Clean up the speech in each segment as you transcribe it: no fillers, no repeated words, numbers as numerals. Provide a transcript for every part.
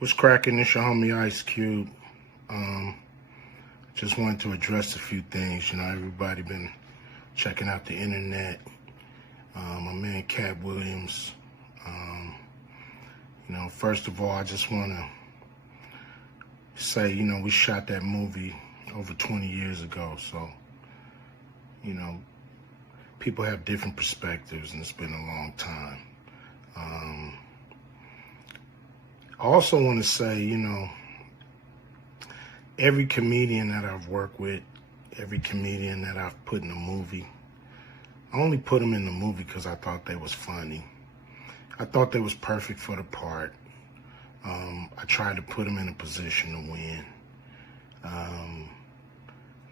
What's cracking? It's your homie Ice Cube. Just wanted to address a few things. Everybody been checking out the internet. My man Katt Williams. First of all, I just want to say, we shot that movie over 20 years ago. So, people have different perspectives, and it's been a long time. I also want to say, every comedian that I've worked with, every comedian that I've put in a movie, I only put them in the movie because I thought they was funny. I thought they was perfect for the part. I tried to put them in a position to win.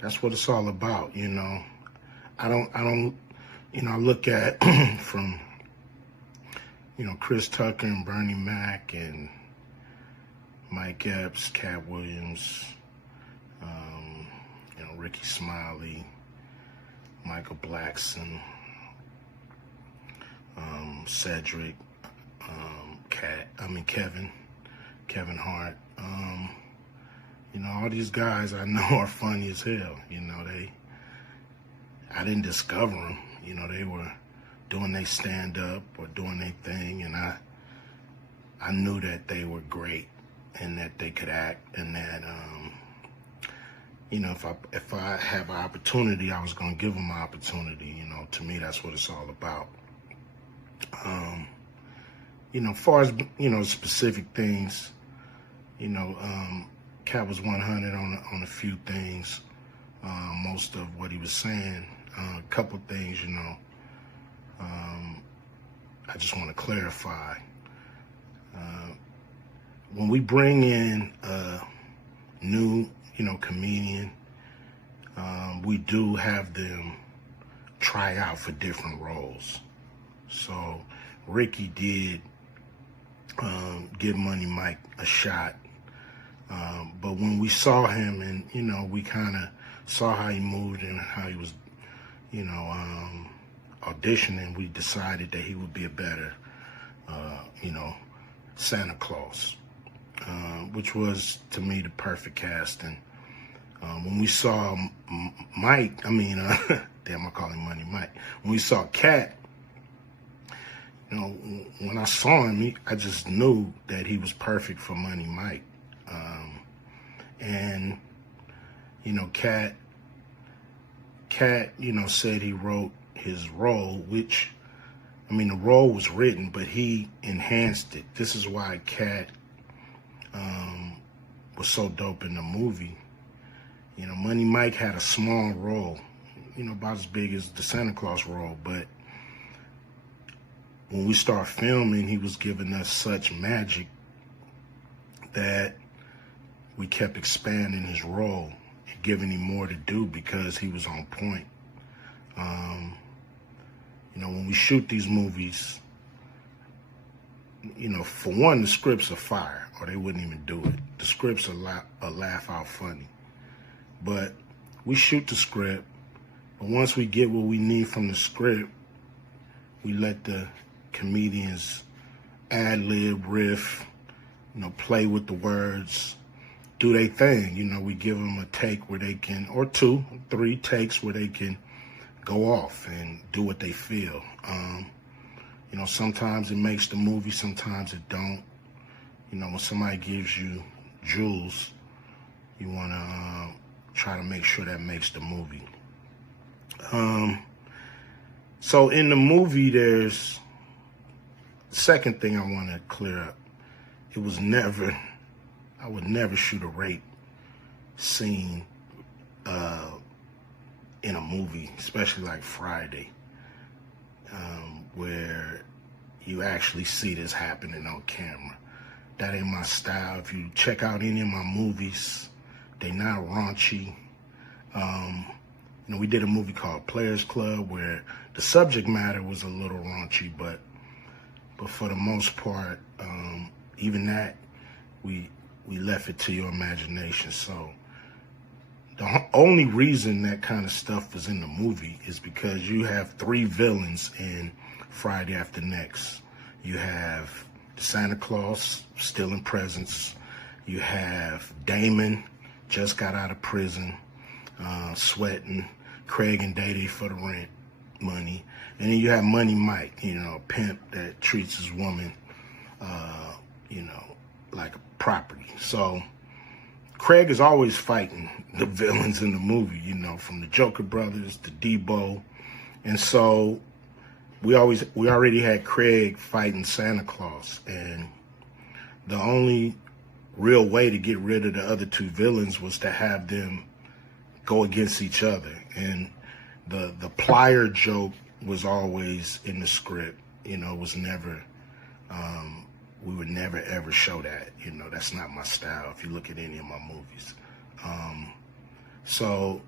That's what it's all about, I look at from, Chris Tucker and Bernie Mac and Mike Epps, Katt Williams, Ricky Smiley, Michael Blackson, Cedric, Kevin Hart. All these guys I know are funny as hell. I didn't discover them. They were doing their stand-up or doing their thing, and I knew that they were great and that they could act, and that if I have an opportunity, I was gonna give them an opportunity. To me, that's what it's all about. As far as specific things, Katt was 100 on a few things. Most of what he was saying, a couple things, I just want to clarify. When we bring in a new, comedian, we do have them try out for different roles. So Ricky did give Money Mike a shot. But when we saw him and, we kind of saw how he moved and how he was, auditioning, we decided that he would be a better, Santa Claus, which was, to me, the perfect casting. When we saw Mike, damn, I call him Money Mike. When we saw Katt, when I saw him, I just knew that he was perfect for Money Mike. And, Katt, said he wrote his role, which, the role was written, but he enhanced it. This is why Katt was so dope in the movie. Money Mike had a small role, about as big as the Santa Claus role, but when we start filming, he was giving us such magic that we kept expanding his role and giving him more to do because he was on point. When we shoot these movies, for one, the scripts are fire, or they wouldn't even do it. The scripts are laugh out funny. But we shoot the script, but once we get what we need from the script, we let the comedians ad-lib, riff, play with the words, do their thing. We give them a take where they can, or 2, 3 takes where they can go off and do what they feel. Sometimes it makes the movie, sometimes it don't. When somebody gives you jewels, you want to try to make sure that makes the movie. So in the movie, there's second thing I want to clear up. I would never shoot a rape scene in a movie, especially like Friday, where you actually see this happening on camera. That ain't my style. If you check out any of my movies, they not raunchy. We did a movie called Players Club where the subject matter was a little raunchy, but for the most part, even that, we left it to your imagination. So the only reason that kind of stuff was in the movie is because you have 3 villains in Friday After Next. You have the Santa Claus stealing presents. You have Damon, just got out of prison, sweating. Craig and Day for the rent money. And then you have Money Mike, a pimp that treats his woman, like a property. So Craig is always fighting the villains in the movie, from the Joker brothers to Debo. And so we already had Craig fighting Santa Claus. And the only real way to get rid of the other two villains was to have them go against each other. And the plier joke was always in the script. It was never, we would never ever show that. That's not my style if you look at any of my movies. So,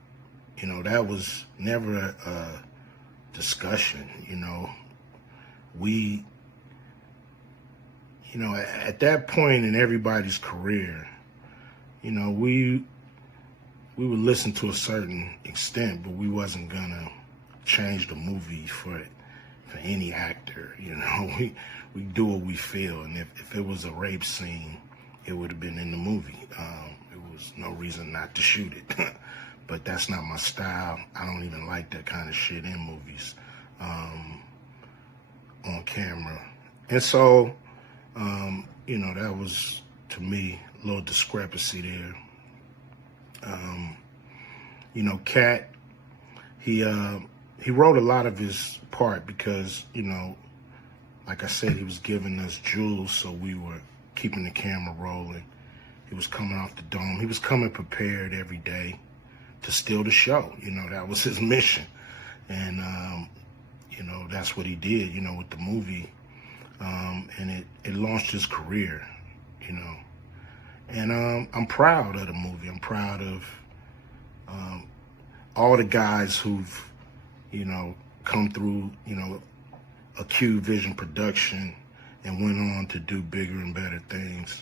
that was never a discussion. We, at that point in everybody's career, we would listen to a certain extent, but we wasn't gonna change the movie for any actor. We do what we feel, and if it was a rape scene, it would have been in the movie. There was no reason not to shoot it. But that's not my style. I don't even like that kind of shit in movies, on camera. And so, that was, to me, a little discrepancy there. Katt, he wrote a lot of his part because, like I said, he was giving us jewels, so we were keeping the camera rolling. He was coming off the dome. He was coming prepared every day to steal the show. That was his mission. And, that's what he did, with the movie. And it launched his career, And I'm proud of the movie. I'm proud of all the guys who've, come through, a Q Vision production and went on to do bigger and better things.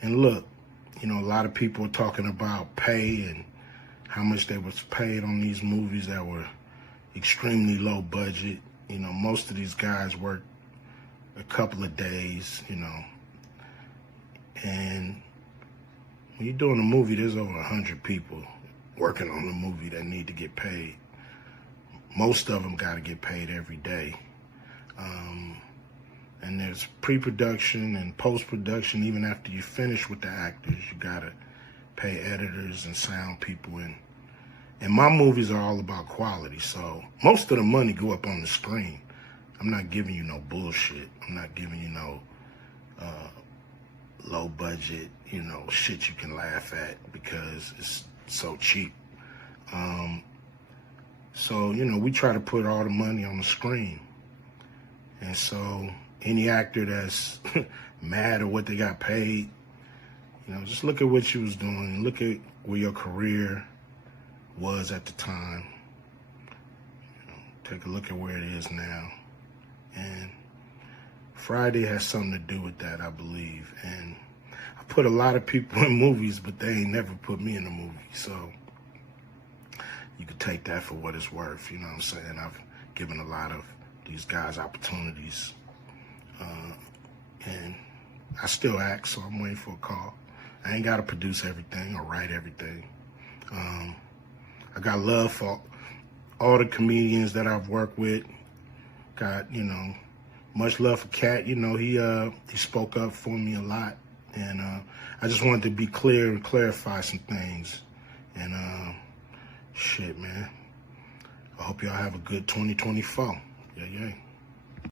And look, a lot of people are talking about pay and how much they was paid on these movies that were extremely low budget. Most of these guys work a couple of days, and when you're doing a movie, there's over 100 people working on the movie that need to get paid. Most of them got to get paid every day. And there's pre-production and post-production. Even after you finish with the actors, you got to pay editors and sound people. And my movies are all about quality, so most of the money go up on the screen. I'm not giving you no bullshit. I'm not giving you no low budget, shit you can laugh at because it's so cheap. So, we try to put all the money on the screen. And so any actor that's mad at what they got paid, just look at what you was doing. Look at where your career was at the time. Take a look at where it is now. And Friday has something to do with that, I believe. And I put a lot of people in movies, but they ain't never put me in a movie. So you could take that for what it's worth. You know what I'm saying? I've given a lot of these guys opportunities. And I still act, so I'm waiting for a call. I ain't got to produce everything or write everything. I got love for all the comedians that I've worked with. Got, much love for Katt. He spoke up for me a lot. And I just wanted to be clear and clarify some things. And shit, man. I hope y'all have a good 2024. Yeah.